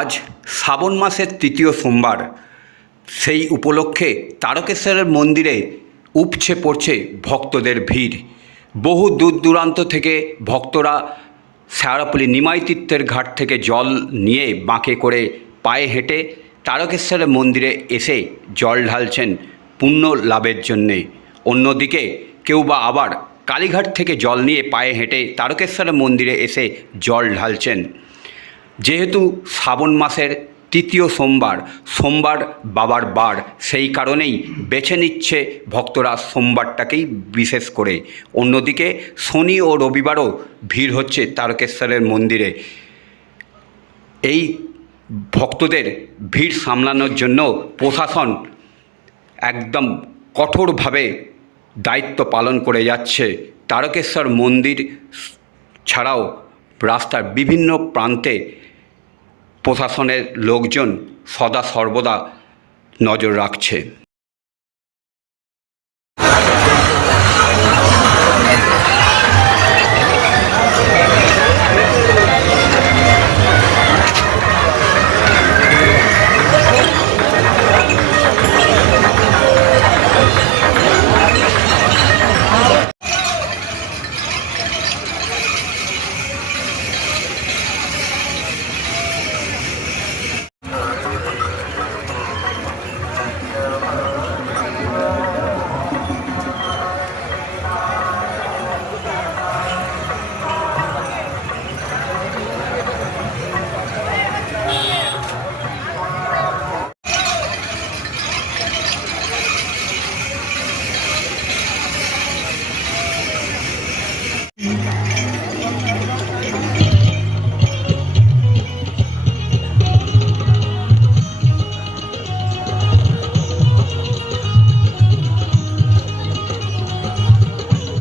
আজ শ্রাবণ মাসের তৃতীয় সোমবার। সেই উপলক্ষে তারকেশ্বরের মন্দিরে উপচে পড়ছে ভক্তদের ভিড়। বহু দূর দূরান্ত থেকে ভক্তরা শেয়ারাপল্লী নিমাই তীর্থের ঘাট থেকে জল নিয়ে বাঁকে করে পায়ে হেঁটে তারকেশ্বরের মন্দিরে এসে জল ঢালছেন পুণ্য লাভের জন্যে। অন্যদিকে কেউ বা আবার কালীঘাট থেকে জল নিয়ে পায়ে হেঁটে তারকেশ্বরের মন্দিরে এসে জল ঢালছেন। যেহেতু শ্রাবণ মাসের তৃতীয় সোমবার সোমবার বাবার বার, সেই কারণেই বেছে নিচ্ছে ভক্তরা সোমবারটাকেই বিশেষ করে। অন্যদিকে শনি ও রবিবারও ভিড় হচ্ছে তারকেশ্বরের মন্দিরে। এই ভক্তদের ভিড় সামলানোর জন্য প্রশাসন একদম কঠোরভাবে দায়িত্ব পালন করে যাচ্ছে। তারকেশ্বর মন্দির ছাড়াও রাস্তার বিভিন্ন প্রান্তে প্রশাসনের লোকজন সদা সর্বদা নজর রাখছে।